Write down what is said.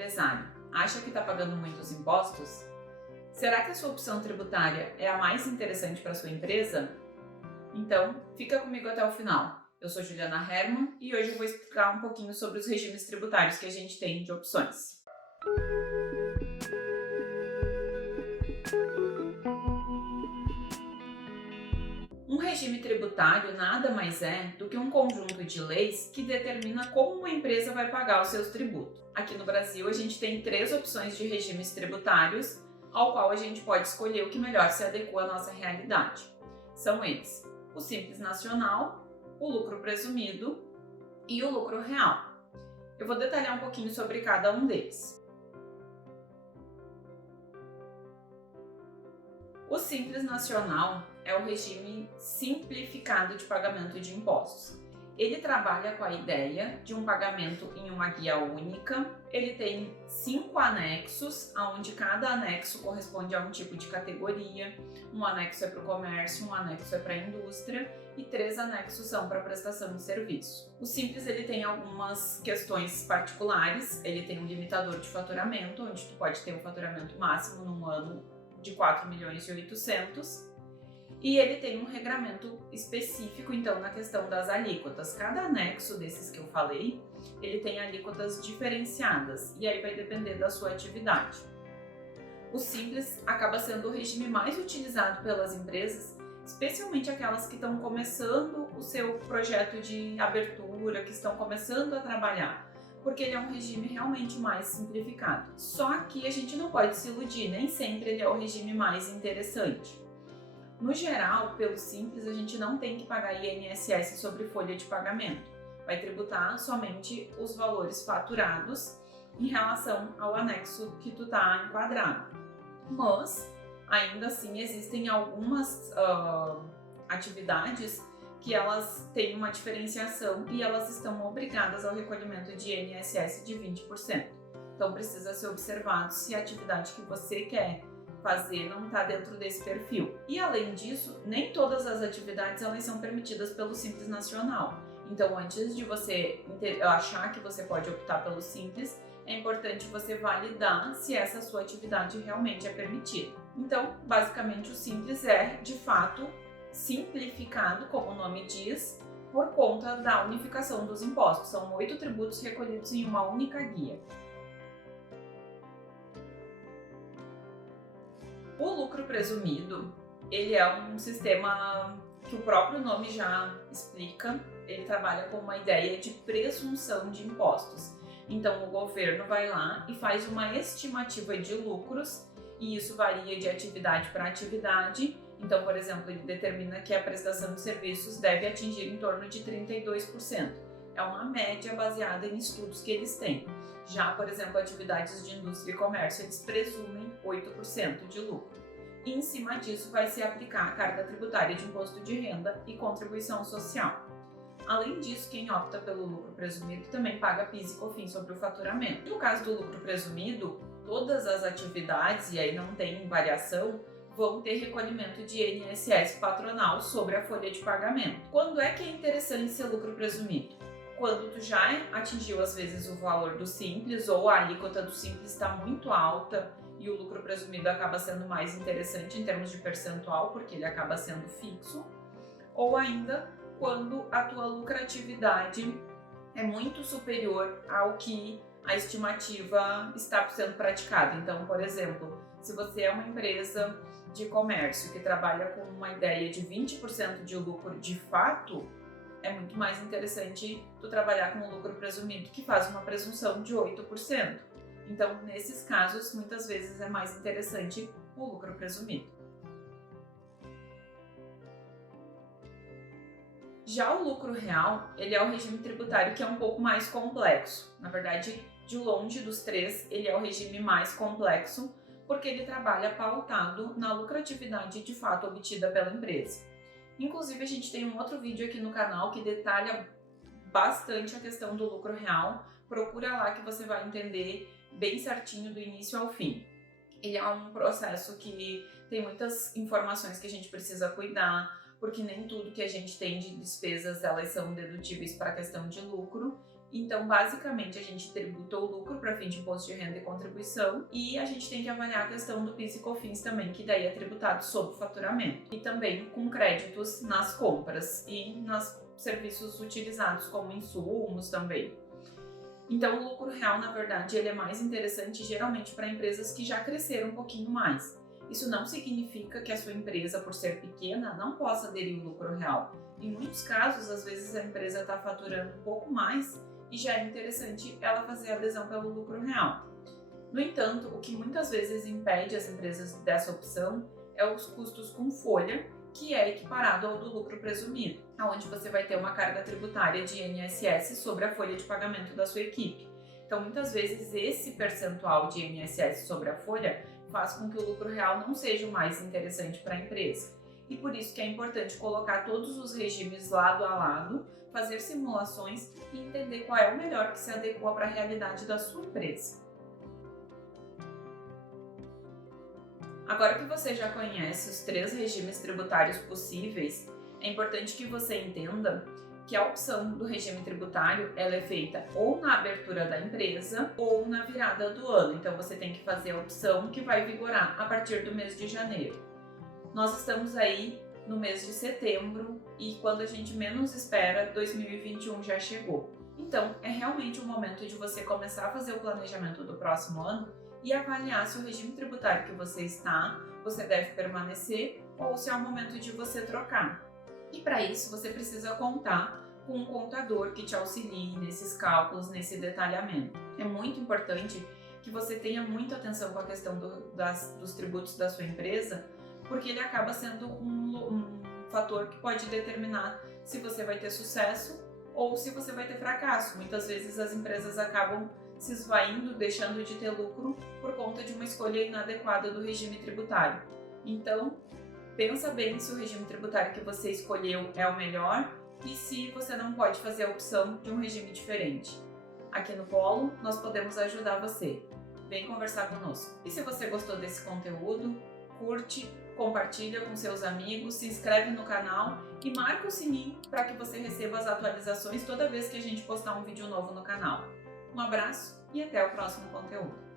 empresário, acha que está pagando muitos impostos? Será que a sua opção tributária é a mais interessante para a sua empresa? Então, fica comigo até o final. Eu sou Juliana Hermann e hoje eu vou explicar um pouquinho sobre os regimes tributários que a gente tem de opções. Um regime tributário nada mais é do que um conjunto de leis que determina como uma empresa vai pagar os seus tributos. Aqui no Brasil, a gente tem 3 opções de regimes tributários, ao qual a gente pode escolher o que melhor se adequa à nossa realidade. São eles: o Simples Nacional, o lucro presumido e o lucro real. Eu vou detalhar um pouquinho sobre cada um deles. O Simples Nacional é o regime simplificado de pagamento de impostos. Ele trabalha com a ideia de um pagamento em uma guia única. Ele tem 5 anexos, onde cada anexo corresponde a um tipo de categoria. Um anexo é para o comércio, um anexo é para a indústria e 3 anexos são para prestação de serviço. O Simples ele tem algumas questões particulares. Ele tem um limitador de faturamento, onde tu pode ter um faturamento máximo num ano de 4.800.000, e ele tem um regramento específico, então, na questão das alíquotas. Cada anexo desses que eu falei, ele tem alíquotas diferenciadas, e aí vai depender da sua atividade. O Simples acaba sendo o regime mais utilizado pelas empresas, especialmente aquelas que estão começando o seu projeto de abertura, que estão começando a trabalhar, porque ele é um regime realmente mais simplificado. Só que a gente não pode se iludir, nem sempre ele é o regime mais interessante. No geral, pelo Simples, a gente não tem que pagar INSS sobre folha de pagamento. Vai tributar somente os valores faturados em relação ao anexo que tu está enquadrado. Mas, ainda assim, existem algumas atividades que elas têm uma diferenciação e elas estão obrigadas ao recolhimento de INSS de 20%. Então precisa ser observado se a atividade que você quer fazer não está dentro desse perfil. E além disso, nem todas as atividades elas são permitidas pelo Simples Nacional. Então antes de você achar que você pode optar pelo Simples, é importante você validar se essa sua atividade realmente é permitida. Então, basicamente, o Simples é, de fato, simplificado, como o nome diz, por conta da unificação dos impostos. São 8 tributos recolhidos em uma única guia. O lucro presumido, ele é um sistema que o próprio nome já explica. Ele trabalha com uma ideia de presunção de impostos. Então, o governo vai lá e faz uma estimativa de lucros, e isso varia de atividade para atividade. Então, por exemplo, ele determina que a prestação de serviços deve atingir em torno de 32%. É uma média baseada em estudos que eles têm. Já, por exemplo, atividades de indústria e comércio, eles presumem 8% de lucro. E em cima disso vai se aplicar a carga tributária de imposto de renda e contribuição social. Além disso, quem opta pelo lucro presumido também paga PIS e COFINS sobre o faturamento. No caso do lucro presumido, todas as atividades, e aí não tem variação, vão ter recolhimento de INSS patronal sobre a folha de pagamento. Quando é que é interessante ser lucro presumido? Quando tu já atingiu às vezes o valor do Simples ou a alíquota do Simples está muito alta e o lucro presumido acaba sendo mais interessante em termos de percentual, porque ele acaba sendo fixo, ou ainda quando a tua lucratividade é muito superior ao que a estimativa está sendo praticada. Então, por exemplo, se você é uma empresa de comércio que trabalha com uma ideia de 20% de lucro de fato, é muito mais interessante tu trabalhar com o lucro presumido, que faz uma presunção de 8%. Então, nesses casos, muitas vezes é mais interessante o lucro presumido. Já o lucro real, ele é o regime tributário que é um pouco mais complexo. Na verdade, de longe dos 3, ele é o regime mais complexo, porque ele trabalha pautado na lucratividade de fato obtida pela empresa. Inclusive, a gente tem um outro vídeo aqui no canal que detalha bastante a questão do lucro real. Procura lá que você vai entender bem certinho do início ao fim. Ele é um processo que tem muitas informações que a gente precisa cuidar, porque nem tudo que a gente tem de despesas elas são dedutíveis para a questão de lucro. Então, basicamente, a gente tributa o lucro para fim de imposto de renda e contribuição e a gente tem que avaliar a questão do PIS e COFINS também, que daí é tributado sobre o faturamento. E também com créditos nas compras e nos serviços utilizados como insumos também. Então, o lucro real, na verdade, ele é mais interessante geralmente para empresas que já cresceram um pouquinho mais. Isso não significa que a sua empresa, por ser pequena, não possa aderir ao lucro real. Em muitos casos, às vezes a empresa está faturando um pouco mais e já é interessante ela fazer a adesão pelo lucro real. No entanto, o que muitas vezes impede as empresas dessa opção é os custos com folha, que é equiparado ao do lucro presumido, onde você vai ter uma carga tributária de INSS sobre a folha de pagamento da sua equipe. Então, muitas vezes, esse percentual de INSS sobre a folha faz com que o lucro real não seja o mais interessante para a empresa. E por isso que é importante colocar todos os regimes lado a lado, fazer simulações e entender qual é o melhor que se adequa para a realidade da sua empresa. Agora que você já conhece os 3 regimes tributários possíveis, é importante que você entenda que a opção do regime tributário ela é feita ou na abertura da empresa ou na virada do ano. Então você tem que fazer a opção que vai vigorar a partir do mês de janeiro. Nós estamos aí no mês de setembro e quando a gente menos espera, 2021 já chegou. Então é realmente o momento de você começar a fazer o planejamento do próximo ano e avaliar se o regime tributário que você está, você deve permanecer ou se é o momento de você trocar. E para isso você precisa contar com um contador que te auxilie nesses cálculos, nesse detalhamento. É muito importante que você tenha muita atenção com a questão dos tributos da sua empresa, porque ele acaba sendo um fator que pode determinar se você vai ter sucesso ou se você vai ter fracasso. Muitas vezes as empresas acabam se esvaindo, deixando de ter lucro por conta de uma escolha inadequada do regime tributário. Então, pensa bem se o regime tributário que você escolheu é o melhor e se você não pode fazer a opção de um regime diferente. Aqui no Polo, nós podemos ajudar você. Vem conversar conosco. E se você gostou desse conteúdo, curte, compartilha com seus amigos, se inscreve no canal e marca o sininho para que você receba as atualizações toda vez que a gente postar um vídeo novo no canal. Um abraço e até o próximo conteúdo.